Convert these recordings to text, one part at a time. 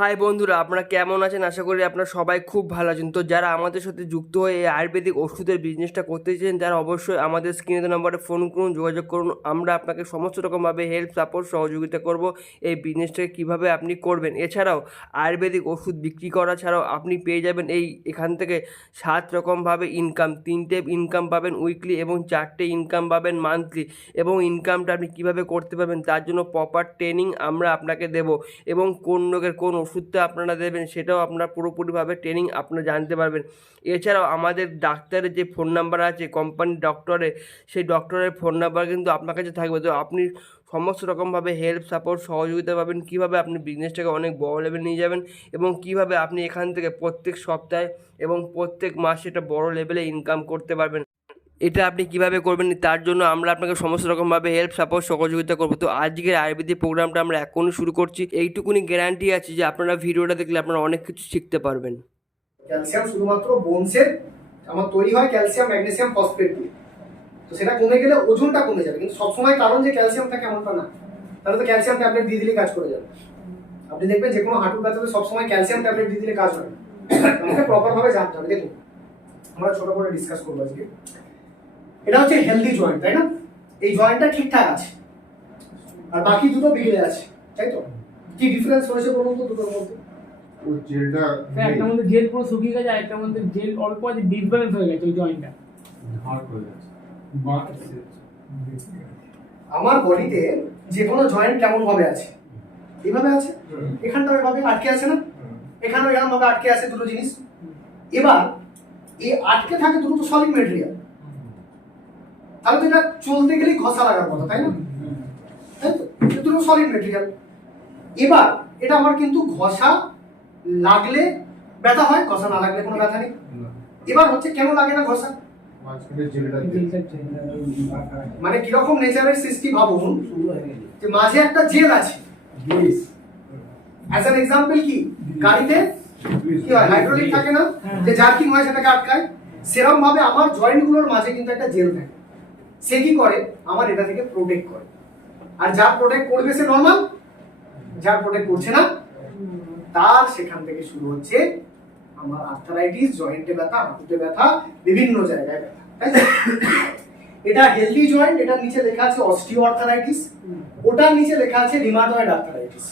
High বন্ধুরা, আপনারা কেমন আছেন? আশা করি আপনারা সবাই খুব ভালো আছেন। তো যারা আমাদের সাথে যুক্ত হয়ে এই আয়ুর্বেদিক ওষুধের বিজনেসটা করতে চান, তারা অবশ্যই আমাদের স্ক্রিনে দেওয়া নম্বরে ফোন করুন, যোগাযোগ করুন। আমরা আপনাকে সমস্ত রকমভাবে হেল্প, সাপোর্ট, সহযোগিতা করব এই বিজনেসটাকে কীভাবে আপনি করবেন। এছাড়াও আয়ুর্বেদিক ওষুধ বিক্রি করা ছাড়াও আপনি পেয়ে যাবেন এখান থেকে 7 রকমভাবে ইনকাম। 3টে ইনকাম পাবেন উইকলি এবং 4টে ইনকাম পাবেন মান্থলি। এবং ইনকামটা আপনি কীভাবে করতে পারবেন তার জন্য প্রপার ট্রেনিং আমরা আপনাকে দেব। এবং কোন রোগের কোন ওষুধটা আপনারা দেবেন সেটাও আপনারা পুরোপুরিভাবে ট্রেনিং আপনারা জানতে পারবেন। এছাড়াও আমাদের ডাক্তারের যে ফোন নাম্বার আছে কোম্পানির ডক্টরের, সেই ডক্টরের ফোন নাম্বার কিন্তু আপনার কাছে থাকবে। তো আপনি সমস্ত রকমভাবে হেল্প, সাপোর্ট, সহযোগিতা পাবেন কীভাবে আপনি বিজনেসটাকে অনেক বড় লেভেল নিয়ে যাবেন এবং কীভাবে আপনি এখান থেকে প্রত্যেক সপ্তাহে এবং প্রত্যেক মাসে এটা বড় লেভেলে ইনকাম করতে পারবেন। এটা আপনি কিভাবে করবেন তার জন্য আমরা আপনাকে সমস্ত রকমভাবে হেল্প, সাপোর্ট, সহযোগিতা করবো। তো আজকের আয়ুর্বেদিক প্রোগ্রামটা আমরা এখনই শুরু করছি। এইটুকুনি গ্যারান্টি আছে যে আপনারা ভিডিওটা দেখলে আপনারা অনেক কিছু শিখতে পারবেন। ক্যালসিয়াম শুধুমাত্র বোনসের আমার তৈরি হয় ক্যালসিয়াম ম্যাগনেসিয়াম ফসফেট দিয়ে। তো সেটা কমে গেলে ওজনটা কমে যাবে, কিন্তু সবসময় কারণ যে ক্যালসিয়াম থাকে এমনটা না। তাহলে তো ক্যালসিয়াম ট্যাবলেট দিয়ে দিলে কাজ করে যাবে। আপনি দেখবেন যে কোনো হাঁটুর ব্যথাতে সবসময় ক্যালসিয়াম ট্যাবলেট দিয়ে দিলে কাজ হয় না। আমাকে প্রপার ভাবে জানতে হবে। দেখুন, আমরা ছোট করে ডিসকাস করবো আজকে। এটা হচ্ছে হেলদি জয়েন্ট, তাই না? এই জয়েন্টটা ঠিকঠাক আছে আর বাকি দুটো বিগড়ে আছে, তাই তো? কি ডিফারেন্স হয়েছে বলুন তো দুটোর মধ্যে? ওই জেলটা একটা মধ্যে জেল পুরো শুকিয়ে গেছে, একটা মধ্যে জেল অল্প আছে, ডিসব্যালেন্স হয়ে গেছে ওই জয়েন্টটা। হার্ড হয়ে যাচ্ছে। আমার বডিতে যে কোনো জয়েন্ট কেমন ভাবে আছে? এইভাবে আছে, এখানটা ওইভাবে আটকে আছে না, এখানে এরকম ভাবে আটকে আছে দুটো জিনিস। এবার এই আটকে থাকে দুটো তো সলিড মেটেরিয়াল, তাহলে তো এটা চলতে গেলেই ঘষা লাগার কথা, তাই না? তাই তো, এটা দুটো সলিড মেটেরিয়াল। এবার এটা আমার কিন্তু ঘষা লাগলে ব্যথা হয়, ঘষা না লাগলে কোনো ব্যথা নেই। এবার হচ্ছে কেন লাগে না ঘষা? মানে কিরকম নেচারের সৃষ্টি ভাবুন, যে মাঝে একটা জেল আছে। অ্যাজ অ্যান এক্সাম্পল কি, গাড়িতে কি হয়, হাইড্রোলিক থাকে না, যে জার্কিং হয় সেটাকে আটকায়। সেরকম ভাবে আমার জয়েন্ট গুলোর মাঝে কিন্তু একটা জেল থাকে। সে কি করে, আমার এটা থেকে প্রোটেক্ট করে। আর যা প্রোটেক্ট করবে সে নর্মাল, যা প্রোটেক্ট করছে না তার সেখান থেকে শুরু হচ্ছে আমার আর্থারাইটিস, জয়েন্টে ব্যথা, হাঁটুতে ব্যথা, বিভিন্ন জায়গায় ব্যথা, তাই না? এটা হেলদি জয়েন্ট, এটার নিচে লেখা আছে অস্টিও আর্থারাইটিস, ওটার নিচে লেখা আছে রিমাটয়েড আর্থারাইটিস।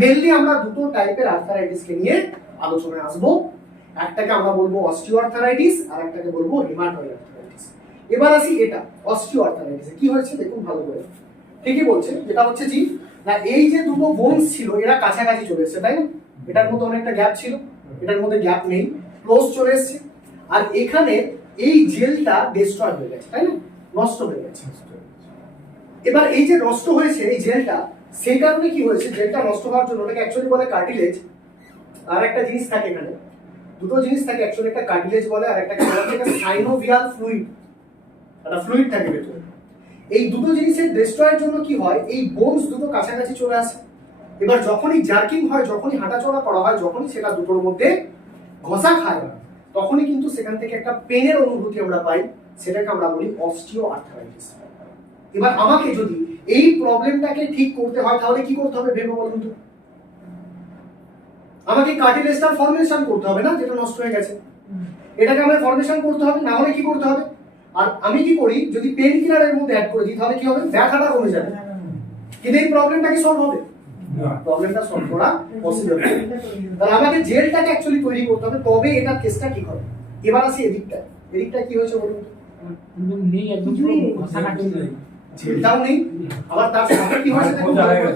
মেইনলি আমরা দুটো টাইপের আর্থারাইটিসকে নিয়ে আলোচনায় আসবো। একটাকে আমরা বলবো অস্টিও আর্থারাইটিস আর একটাকে বলবো রিমাটয়েড আর্থারাইটিস। এবার আসি এটা অস্টিও আর্থারাইটিসে কি হয়েছে দেখুন ভালো করে। ঠিকই বলছে, যেটা হচ্ছে জি না, এই যে দুটো বোনস ছিল এরা কাছাকাছি চলে এসেছে, তাই না? এটার মধ্যে অনেকটা গ্যাপ ছিল, এটার মধ্যে গ্যাপ নেই, ক্লোজ চলে এসেছে। আর এখানে এই জেলটা ডিস্ট্রয় হয়ে গেছে, তাই না? নষ্ট হয়ে গেছে। এবার এই যে নষ্ট হয়েছে এই জেলটা, সেই কারণে কি হয়েছে, জেলটা নষ্ট হওয়ার জন্য ওটাকে অ্যাকচুয়ালি বলে কার্টিলেজ। আর একটা জিনিস থাকে এখানে, দুটো জিনিস থাকে অ্যাকচুয়ালি, একটা কার্টিলেজ বলে আর একটাকে বলা হয় সাইনোভিয়াল ফ্লুইড। একটা ফ্লুইড থাকে ভেতরে। এই দুটো জিনিসের ডিস্ট্রয়ের জন্য কি হয়, এই বোনস দুটো কাছাকাছি চলে আসে। এবার যখনই জার্কিং হয়, যখনই হাঁটাচলা করা হয়, যখনই সেটা দুটোর মধ্যে ঘষা খায়, তখনই কিন্তু সেখান থেকে একটা পেনের অনুভূতি আমরা পাই, সেটাকে আমরা বলি অস্টিও আর্থারাইটিস। এবার আমাকে যদি এই প্রবলেমটাকে ঠিক করতে হয় তাহলে কি করতে হবে ভেবে বলুন তো? আমাকে কার্টিলেজটার ফর্মেশন করতে হবে না, যেটা নষ্ট হয়ে গেছে, এটাকে আমাকে ফর্মেশন করতে হবে, না হলে কি করতে হবে? আর আমি কি করি, যদি পেন কিলারের মধ্যে অ্যাড করে দিই তাহলে কি হবে, ব্যথাটা কমে যাবে, কিন্তু এই প্রবলেমটা কি সলভ হবে? প্রবলেমটা সলভ করা পসিবল। তাহলে আমাকে জেলটাকে অ্যাকচুয়ালি তৈরি করতে হবে, তবে এটা কেসটা কি হবে। এবার আসি এদিকটা, এদিকটা কি হয়েছে বলুন তো? একদম নেই, একদম পুরো ঘষা কাটে নেই, জেলটাও নেই, আবার তার সাথে কি হয়েছে দেখুন ভালো করে।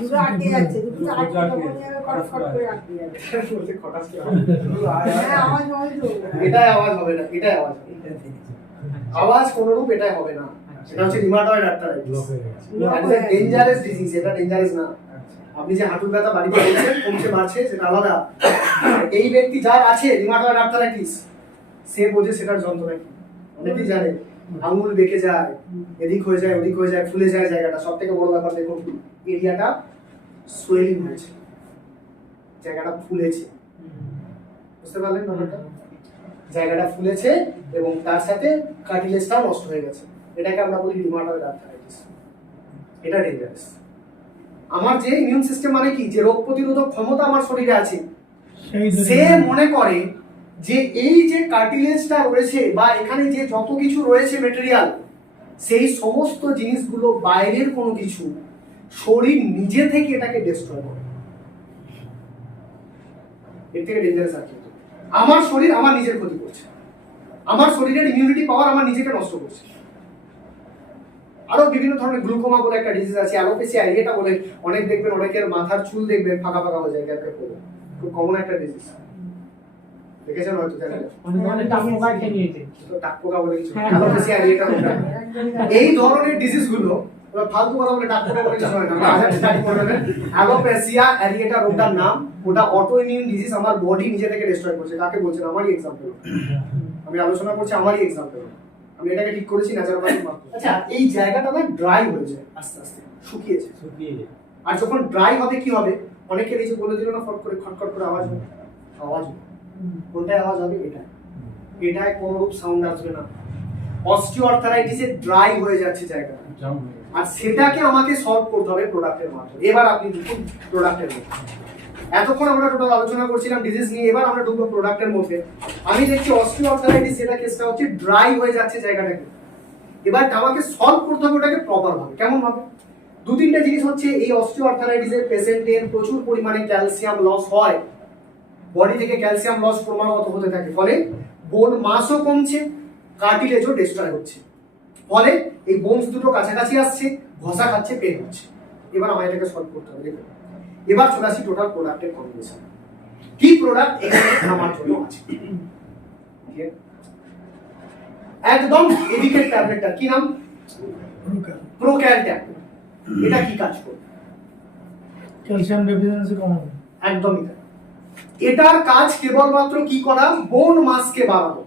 দুটো আটকে যাচ্ছে, দুটো আটকে ফটফট করে আটকে যাচ্ছে। বলতে খটাস কি হবে? হ্যাঁ, আওয়াজ হয় তো। এটাই আওয়াজ হবে না, এটাই আওয়াজ হবে। আওয়াজ কোনরূপ এটাই হবে না। এটা হচ্ছে রিমাটয়েড আর্থারাইটিস। এটা ডেঞ্জারাস ডিজিজ, এটা ডেঞ্জারাস না। আপনি যে হাঁটুর ব্যথা বাড়িতে বলছেন কমছে বাড়ছে সেটা আলাদা। এই ব্যক্তি যার আছে রিমাটয়েড আর্থারাইটিস, সে বোঝে সেটার যন্ত্রণা কি। অনেকেই জানে আঙুল বেঁকে যায়, এদিক হয়ে যায় ওদিক হয়ে যায়, ফুলে যায় জায়গাটা। সব থেকে বড় ব্যাপার দেখুন, এরিয়াটা সোয়েলিং হয়েছে, জায়গাটা ফুলেছে। বুঝতে পারলেন ব্যাপারটা? জায়গাটা ফুলেছে এবং তার সাথে কার্টিলেজটাও নষ্ট হয়ে গেছে। এটাকে আমরা বলি রিমাটয়েড আর্থারাইটিস। এটা ডেঞ্জারাস। আমার যে ইমিউন সিস্টেম মানে কি, যে রোগ প্রতিরোধক ক্ষমতা আমার শরীরে আছে, সেই ধরে সে মনে করে যে এই যে কার্টিলেজটা রয়েছে বা এখানে যে যত কিছু রয়েছে মেটেরিয়াল, সেই সমস্ত জিনিসগুলো বাইরের কোনো কিছু, শরীর নিজে থেকে এটাকে ডিস্ট্রয় করে। এর থেকে ডেঞ্জারাস আর কিন্তু আমার শরীর আমার নিজের ক্ষতি করছে, আমার শরীরের ইমিউনিটি পাওয়ার আমার নিজেকে নষ্ট করছে। আরো বিভিন্ন ধরনের গ্লুকোমা বলে একটা ডিজিজ আছে, অ্যালোপেসিয়া এরিয়েটা বলে, অনেক দেখবেন অনেকের মাথার চুল দেখবেন ফাঁকা ফাঁকা হয়ে যায় ক্যাপে পড়ে, খুব কমন একটা ডিজিজ, দেখেছেন হয়তো, জানেন অনেক টাকা মোবাইল খেয়ে নিয়েছে। তো টাক পোকা বলে কিছু, অ্যালোপেসিয়া এরিয়েটা ওটা। এই ধরনের ডিজিজ গুলো ফালতু কথা বলে টাক পোকা বলে কিছু হয় না, আজাদ স্টাডি করবেন। অ্যালোপেসিয়া এরিয়েটা রোগটার নাম, ওটা অটো ইমিউন ডিজিজ, আমার বডি নিজে থেকে ডিস্ট্রয় করছে। কাকে বলছেন? আমারই এক্সাম্পল, আমি আলোচনা করছি আমারই এক্সাম্পল, আমি এটাকে ঠিক করেছি ন্যাচারাল মাত্র। আচ্ছা, এই জায়গাটা না ড্রাই হয়ে যায় আস্তে আস্তে, শুকিয়েছে। আর যখন ড্রাই হবে কি হবে, অনেকের এই যে বলে দিল না ফট করে খটখট করে আওয়াজ হবে, আওয়াজ হবে, কোনটায় আওয়াজ হবে? এটায় কোনো রূপ সাউন্ড আসবে না। অস্টিওআর্থারাইটিসে ড্রাই হয়ে যাচ্ছে জায়গাটা, আর সেটাকে আমাকে সলভ করতে হবে প্রোডাক্টের মাধ্যমে। এবার আপনি ঢুকুন প্রোডাক্টের মধ্যে। এতক্ষণ আমরা টোটাল আলোচনা করছিলাম ডিজিজ নিয়ে, এবার আমরা ঢুকবো প্রোডাক্টের মধ্যে। আমি দেখছি অস্টিওআর্থারাইটিস যেটা কেসটা হচ্ছে ড্রাই হয়ে যাচ্ছে জায়গাটাকে, এবার আমাকে সলভ করতে হবে ওটাকে প্রপার ভাবে। কেমন ভাবে? দু তিনটা জিনিস হচ্ছে, এই অস্টিওআর্থারাইটিসের পেশেন্টের প্রচুর পরিমাণে ক্যালসিয়াম লস হয়, বডি থেকে ক্যালসিয়াম লস ক্রমাগত হতে থাকে, ফলে বোন মাসও কমছে, কার্টিলেজও ডিস্ট্রয় হচ্ছে, ফলে এই বোনস দুটো কাছাকাছি আসছে, ঘষা খাচ্ছে, পেন হচ্ছে। এবার আমার এটাকে সলভ করতে হবে। দেখুন, এবার চলে আসি টোটাল প্রোডাক্টের কম্বিনেশন। কি প্রোডাক্ট এখানে আমার জন্য আছে? একদম এদিকের ট্যাবলেটটা কি নাম? প্রোক্যাল ট্যাবলেট। এটা কি কাজ করবে? ক্যালসিয়াম ডেফিসিয়েন্সি কমাবে। একদমই তাই। এটার কাজ কেবলমাত্র কি করা? বোন মাসকে বাড়ানো।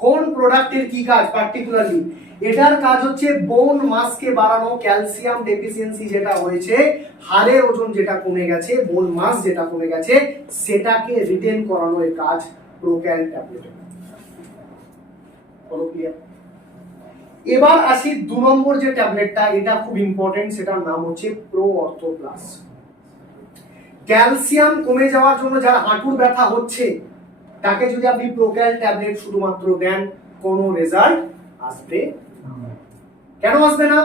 কোন প্রোডাক্টের কি কাজ পার্টিকুলারলি? এটার কাজ হচ্ছে বোন মাসকে বাড়ানো। ক্যালসিয়াম ডেফিসিয়েন্সি যেটা হয়েছে, হাড়ের ওজন যেটা কমে গেছে, বোন মাস যেটা কমে গেছে, সেটাকে রিটেন করানোর কাজ প্রোক্যাল ট্যাবলেটের। এবার আসি 2 নম্বর যে ট্যাবলেটটা, এটা খুব ইম্পর্টেন্ট, সেটার নাম হচ্ছে প্রো অর্থো প্লাস। ক্যালসিয়াম কমে যাওয়ার জন্য যার হাঁটুর ব্যথা হচ্ছে, তাকে যদি আপনি প্রোক্যাল ট্যাবলেট শুধুমাত্র দেন, কোনো রেজাল্ট আসবে না। কেন আসবে না?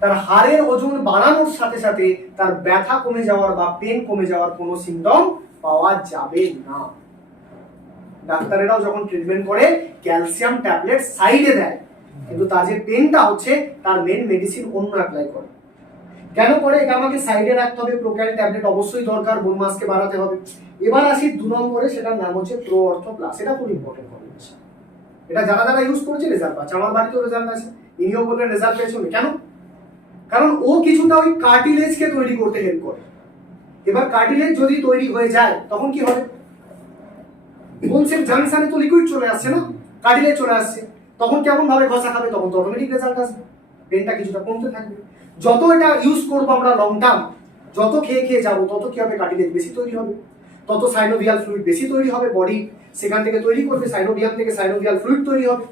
তার হাড়ের ওজন বাড়ানোর সাথে সাথে তার ব্যথা কমে যাওয়ার বা পেন কমে যাওয়ার কোনো সিম্পটম পাওয়া যাবে না। ডাক্তারেরাও যখন ট্রিটমেন্ট করে ক্যালসিয়াম ট্যাবলেট সাইডে দেয়, কিন্তু তার যে পেনটা হচ্ছে তার মেন মেডিসিন অন্য অ্যাপ্লাই করে। কেন করে? এটা আমাকে সাইডে রাখতে হবে। প্রোক্যাল ট্যাবলেট অবশ্যই দরকার, বোন মাসকে বাড়াতে হবে। এবার আসি 2 নম্বরে, সেটার নাম হচ্ছে প্রো অর্থো প্লাস। এটা খুব ইম্পর্টেন্ট কম্বিনেশন। এটা যারা যারা ইউজ করেছে রেজাল্ট পাচ্ছে, আমার বাড়িতেও রেজাল্ট আছে। ইনিও বললেন রেজাল্ট পেয়েছেন। কেন? কারণ ও কিছুটা ওই কার্টিলেজকে তৈরি করতে হেল্প করে। এবার কার্টিলেজ যদি তৈরি হয়ে যায়, তখন কি হবে? বোনসের জাংশনে তো লিকুইড চলে আসছে না, কার্টিলেজ চলে আসছে, তখন কেমন ভাবে ঘষা খাবে? তখন তো অটোমেটিক রেজাল্ট আসবে, পেনটা কিছুটা কমতে থাকবে। যত এটা ইউজ করবো আমরা লং টার্ম, যত খেয়ে খেয়ে যাবো, তত কি হবে? কার্টিলেজ বেশি তৈরি হবে, তত সাইনোভিয়াল ফ্লুইড বেশি তৈরি হবে, বডি সেখান থেকে তৈরি করবে, সাইনোভিয়াল থেকে সাইনোভিয়াল ফ্লুইড তৈরি হবে।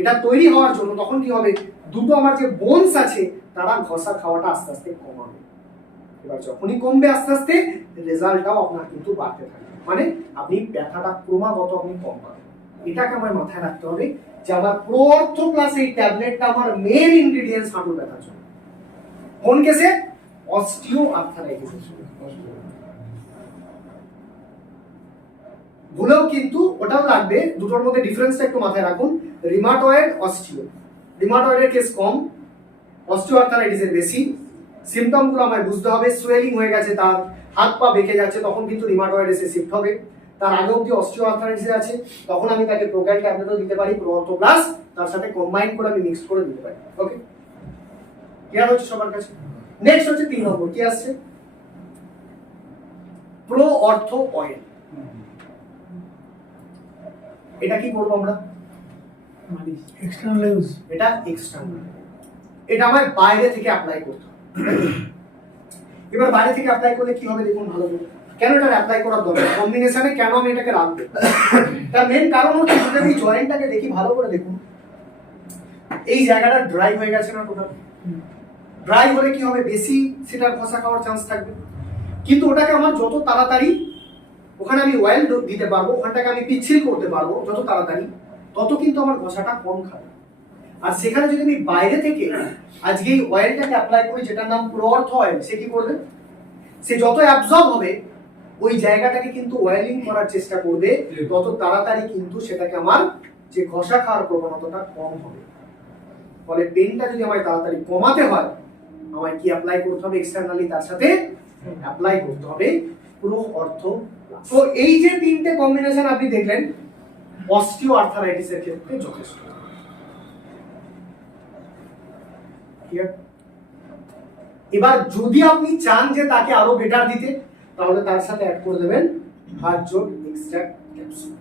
এটা তৈরি হওয়ার জন্য তখন কি হবে? দুটো আমার যে বোনস আছে তারা ঘষা খাওয়াটা আস্তে আস্তে কমাবে। এবার যখনই কমবে আস্তে আস্তে, রেজাল্টটাও আপনার কিন্তু বাড়তে থাকবে, মানে আপনি ব্যথাটা ক্রমাগত আপনি কম পাবেন। এটাকে আমার মাথায় রাখতে হবে যে আমার প্রো অর্থো প্লাস এই ট্যাবলেটটা আমার মেইন ইনগ্রেডিয়েন্টস হাঁটুর ব্যথার জন্য। কোন কেসে? অস্টিওআর্থারাইটিসের জন্য। ভুলেও কিন্তু ওটাও লাগবে, দুটোর মধ্যে ডিফারেন্সটা একটু মাথায় রাখুন। Rheumatoid, osteo. রিমাটয়েডের কেস কম, অস্টিওআর্থারাইটিসের বেশি। সিম্পটমগুলো আমায় বুঝতে হবে। সোয়েলিং হয়ে গেছে, তার হাত পা বেঁকে যাচ্ছে, তখন কিন্তু রিমাটয়েড এসে শিফট হবে। তার আগে অব্দি অস্টিওআর্থারাইটিস আছে, তখন আমি তাকে প্রোক্যাল ট্যাবলেটও দিতে পারি, প্রো অর্থো প্লাস, তার সাথে কম্বাইন করে আমি মিক্স করে দিতে পারি। ওকে, ক্লিয়ার হচ্ছে সবার কাছে? নেক্সট হচ্ছে 3 নম্বর, কি আসছে? Pro অর্থো oil. এটা কি করবো আমরা? External use. এটা এক্সটার্নাল, এটা আমার বাইরে থেকে অ্যাপ্লাই করতে হবে। এবার বাইরে থেকে অ্যাপ্লাই করলে কি হবে দেখুন ভালো করে। কেন এটা অ্যাপ্লাই করার দরকার? কম্বিনেশনে কেন আমি এটাকে রাখবো? তার মেন কারণ হচ্ছে, যদি আমি জয়েন্টটাকে দেখি ভালো করে দেখুন, এই জায়গাটা ড্রাই হয়ে গেছে না টোটাল? ড্রাই হলে কি হবে, বেশি সেটার ঘষা খাওয়ার চান্স থাকবে। কিন্তু ওটাকে আমার যত তাড়াতাড়ি ওখানে আমি অয়েল দিতে পারবো, ওখানটাকে আমি পিচ্ছিল করতে পারবো যত তাড়াতাড়ি, তত কিন্তু আমার ঘষাটা কম খাবে। আর সেখানে যদি আমি বাইরে থেকে আজকে এই অয়েলটাকে অ্যাপ্লাই করি, যেটার নাম প্রো অর্থ অয়েল, সে কি করবে, সে যত অ্যাবজর্ব হবে ওই জায়গাটাকে কিন্তু অয়েলিং করার চেষ্টা করবে, তত তাড়াতাড়ি কিন্তু সেটাকে আমার যে ঘষা খাওয়ার প্রবণতাটা কম হবে। ফলে পেনটা যদি আমায় তাড়াতাড়ি কমাতে হয়, আমায় কি অ্যাপ্লাই করতে হবে এক্সটার্নালি, তার সাথে অ্যাপ্লাই করতে হবে প্রো অর্থ। তো এই যে তিনটে কম্বিনেশন আপনি দেখলেন অস্টিও আর্থারাইটিসের ক্ষেত্রে যথেষ্ট। Clear? এবার যদি আপনি চান যে তাকে আরো বেটার দিতে, তাহলে তার সাথে অ্যাড করে দেবেন হার্টজোট এক্সট্রাক্ট ক্যাপসুল।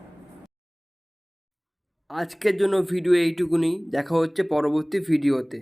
আজকের জন্য ভিডিও এইটুকুনি, দেখা হচ্ছে পরবর্তী ভিডিওতে।